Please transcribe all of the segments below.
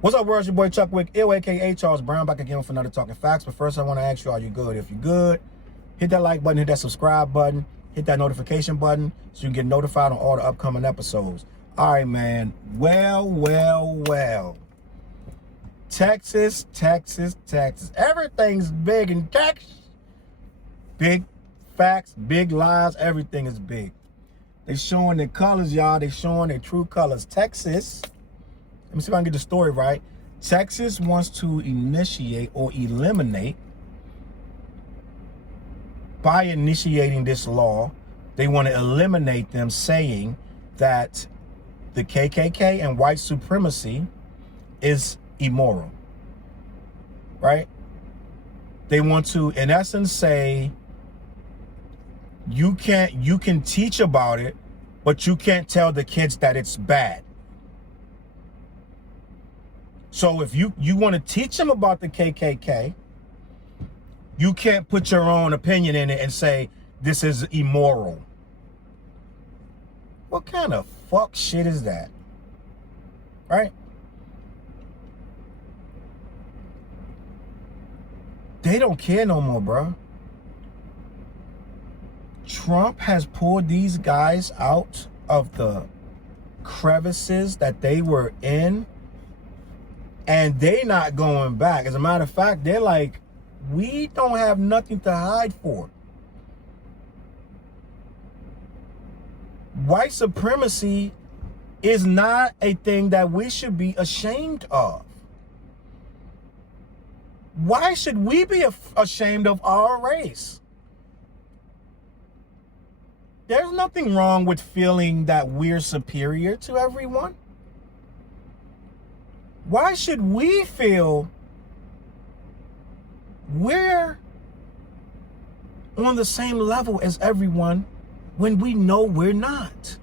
What's up, world? It's your boy Chuck Wick, aka Challz Brown, back again with another Talking Facts. But first, I want to ask you, are you good? If you're good, hit that like button, hit that subscribe button, hit that notification button so you can get notified on all the upcoming episodes. All right, man. Well. Texas. Everything's big in Texas. Big facts, big lies, everything is big. They showing their colors, y'all. They showing their true colors. Texas. Let me see if I can get the story right. Texas wants to initiate or eliminate, by initiating this law, they want to eliminate them, saying that the KKK and white supremacy is immoral, right? They want to, in essence, say you can teach about it, but you can't tell the kids that it's bad. So if you want to teach them about the KKK, you can't put your own opinion in it and say this is immoral. What kind of fuck shit is that? Right? They don't care no more, bro. Trump has pulled these guys out of the crevices that they were in, and they not going back. As a matter of fact, they're like, we don't have nothing to hide for. White supremacy is not a thing that we should be ashamed of. Why should we be ashamed of our race? There's nothing wrong with feeling that we're superior to everyone. Why should we feel we're on the same level as everyone when we know we're not?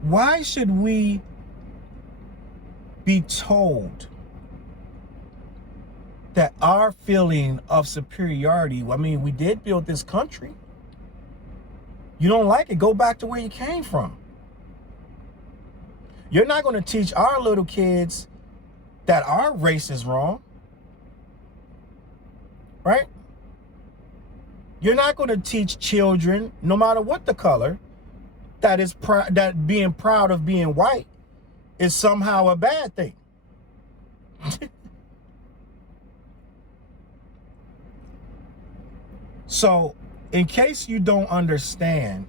Why should we be told that our feeling of superiority, I mean, we did build this country. You don't like it, go back to where you came from. You're not going to teach our little kids that our race is wrong, right? You're not going to teach children, no matter what the color, that being proud of being white is somehow a bad thing. So, in case you don't understand,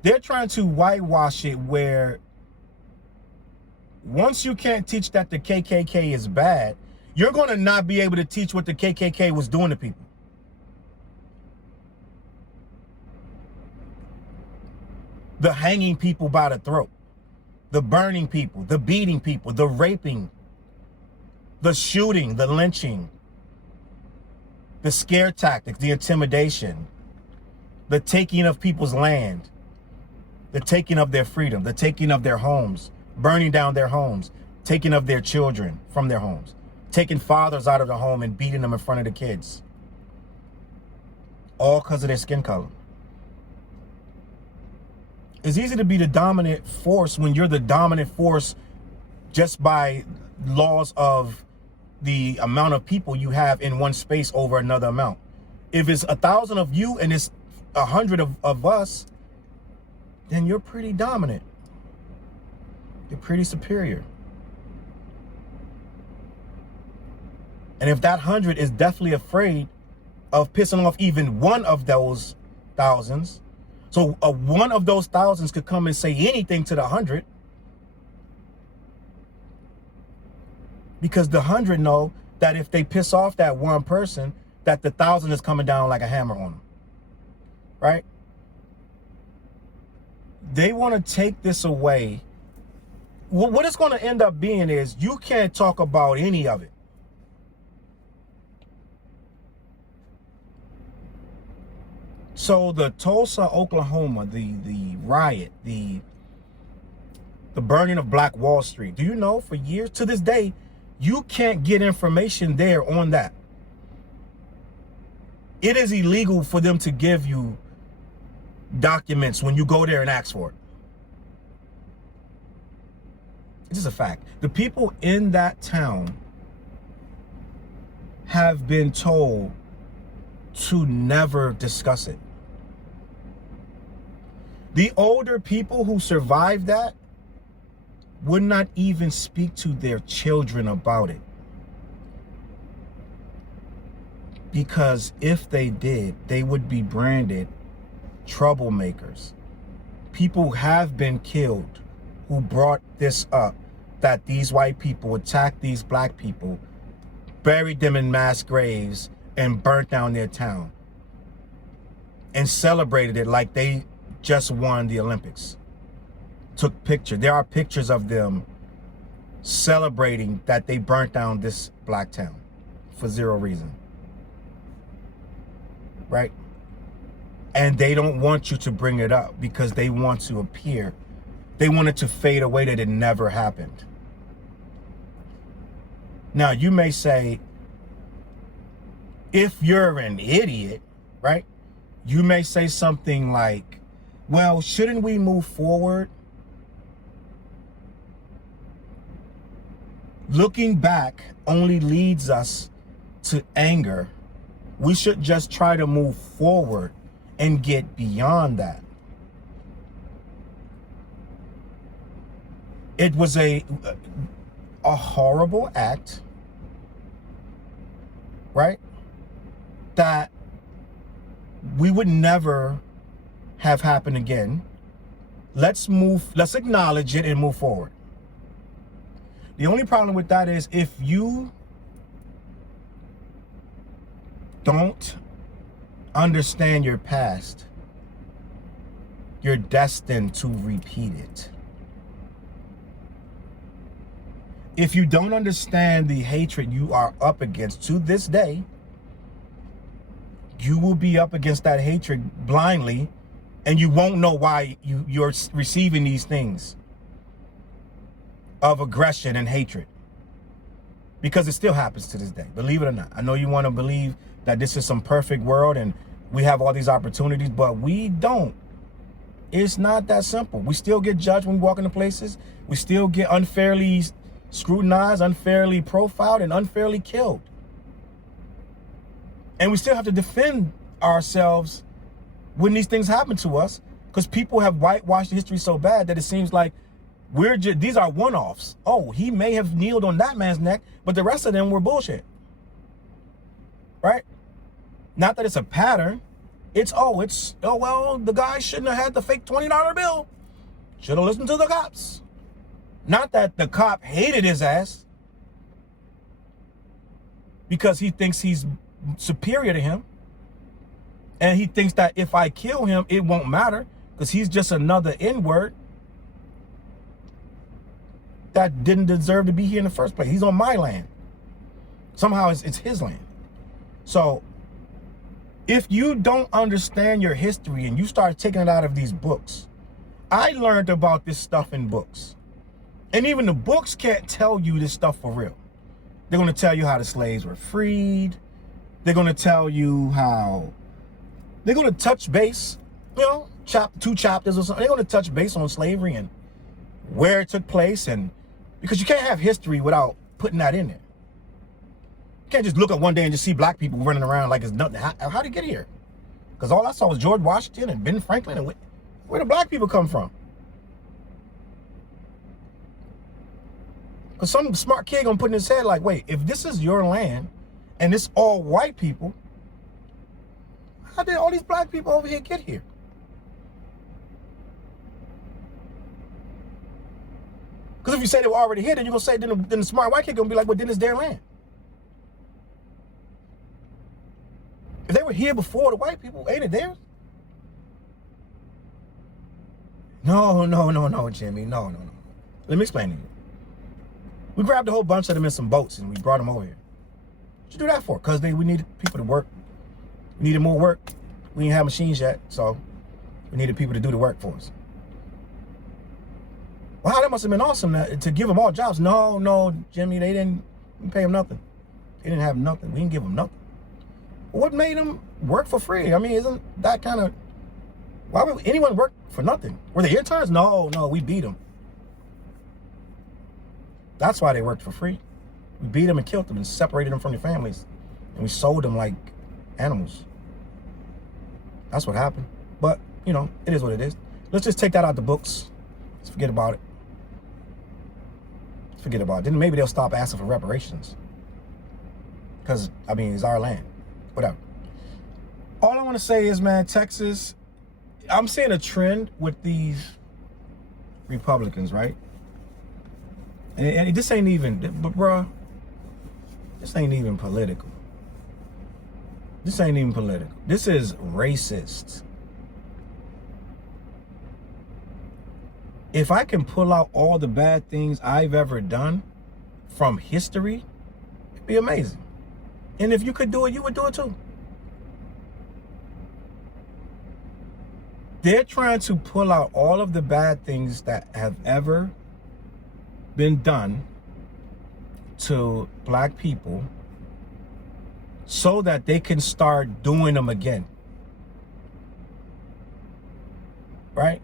they're trying to whitewash it where once you can't teach that the KKK is bad, you're going to not be able to teach what the KKK was doing to people. The hanging people by the throat, the burning people, the beating people, the raping, the shooting, the lynching, the scare tactics, the intimidation, the taking of people's land, the taking of their freedom, the taking of their homes, burning down their homes, taking of their children from their homes, taking fathers out of the home and beating them in front of the kids. All because of their skin color. It's easy to be the dominant force when you're the dominant force just by laws of the amount of people you have in one space over another amount. If it's 1,000 of you and it's 100 of us, then you're pretty dominant. You're pretty superior. And if that 100 is definitely afraid of pissing off even one of those thousands, so one of those thousands could come and say anything to the 100, because the 100 know that if they piss off that one person, that the 1,000 is coming down like a hammer on them, right? They want to take this away. What it's going to end up being is you can't talk about any of it. So the Tulsa, Oklahoma, the riot, the burning of Black Wall Street. Do you know, for years to this day, you can't get information there on that. It is illegal for them to give you documents when you go there and ask for it. It's just a fact. The people in that town have been told to never discuss it. The older people who survived that would not even speak to their children about it. Because if they did, they would be branded troublemakers. People have been killed who brought this up, that these white people attacked these black people, buried them in mass graves, and burnt down their town. And celebrated it like they just won the Olympics. Took pictures. There are pictures of them celebrating that they burnt down this black town for zero reason. Right? And they don't want you to bring it up because they want to appear. They want it to fade away that it never happened. Now, you may say, if you're an idiot, right? You may say something like, well, shouldn't we move forward? Looking back only leads us to anger. We should just try to move forward and get beyond that. It was a horrible act, right? That we would never have happen again. Let's acknowledge it and move forward. The only problem with that is if you don't understand your past, you're destined to repeat it. If you don't understand the hatred you are up against to this day, you will be up against that hatred blindly, and you won't know why you're receiving these things of aggression and hatred. Because it still happens to this day, believe it or not. I know you want to believe that this is some perfect world and we have all these opportunities, but we don't. It's not that simple. We still get judged when we walk into places. We still get unfairly scrutinized, unfairly profiled, and unfairly killed. And we still have to defend ourselves when these things happen to us, because people have whitewashed the history so bad that it seems like these are one-offs. Oh, he may have kneeled on that man's neck, but the rest of them were bullshit. Right? Not that it's a pattern. Oh, well, the guy shouldn't have had the fake $20 bill. Should have listened to the cops. Not that the cop hated his ass because he thinks he's superior to him. And he thinks that if I kill him, it won't matter because he's just another N-word that didn't deserve to be here in the first place. He's on my land. Somehow it's his land. So if you don't understand your history and you start taking it out of these books, I learned about this stuff in books. And even the books can't tell you this stuff for real. They're going to tell you how the slaves were freed. They're going to tell you how they're going to touch base, you know, 2 chapters or something. They're going to touch base on slavery and where it took place. And because you can't have history without putting that in there. You can't just look up one day and just see black people running around like it's nothing. How did it get here? Because all I saw was George Washington and Ben Franklin. And where do black people come from? Because some smart kid gonna put in his head like, wait, if this is your land and it's all white people, how did all these black people over here get here? Because if you say they were already here, then you're gonna say, then the smart white kid gonna be like, well, then it's their land. If they were here before the white people, ain't it theirs? No, Jimmy, no. Let me explain to you. We grabbed a whole bunch of them in some boats and we brought them over here. What'd you do that for? Because we needed people to work. We needed more work. We didn't have machines yet, so we needed people to do the work for us. Wow, that must have been awesome to give them all jobs. No, Jimmy, they didn't pay them nothing. They didn't have nothing. We didn't give them nothing. What made them work for free? I mean, isn't that kind of, why would anyone work for nothing? Were they interns? No, we beat them. That's why they worked for free. We beat them and killed them and separated them from their families. And we sold them like animals. That's what happened. But, you know, it is what it is. Let's just take that out the books. Let's forget about it. Forget about it. Then maybe they'll stop asking for reparations. Because, I mean, it's our land. Whatever. All I want to say is, man, Texas, I'm seeing a trend with these Republicans, right? And this ain't even, but bruh, this ain't even political. This ain't even political. This is racist. If I can pull out all the bad things I've ever done from history, it'd be amazing. And if you could do it, you would do it too. They're trying to pull out all of the bad things that have ever been done to black people so that they can start doing them again. Right?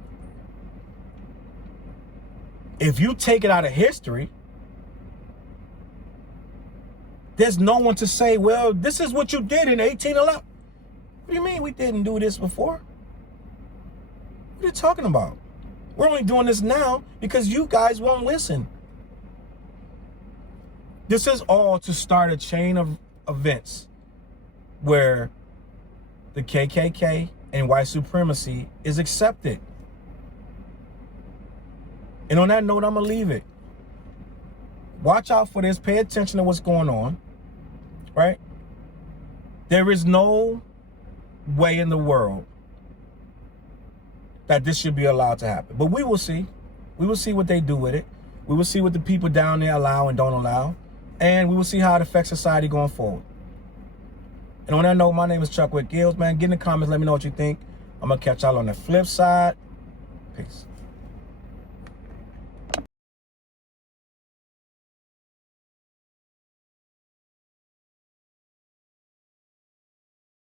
If you take it out of history, there's no one to say, well, this is what you did in 1811. What do you mean we didn't do this before? What are you talking about? We're only doing this now because you guys won't listen. This is all to start a chain of events where the KKK and white supremacy is accepted. And on that note, I'm going to leave it. Watch out for this. Pay attention to what's going on. Right? There is no way in the world that this should be allowed to happen. But we will see. We will see what they do with it. We will see what the people down there allow and don't allow. And we will see how it affects society going forward. And on that note, my name is Chuck with Gills, man. Get in the comments. Let me know what you think. I'm going to catch y'all on the flip side. Peace.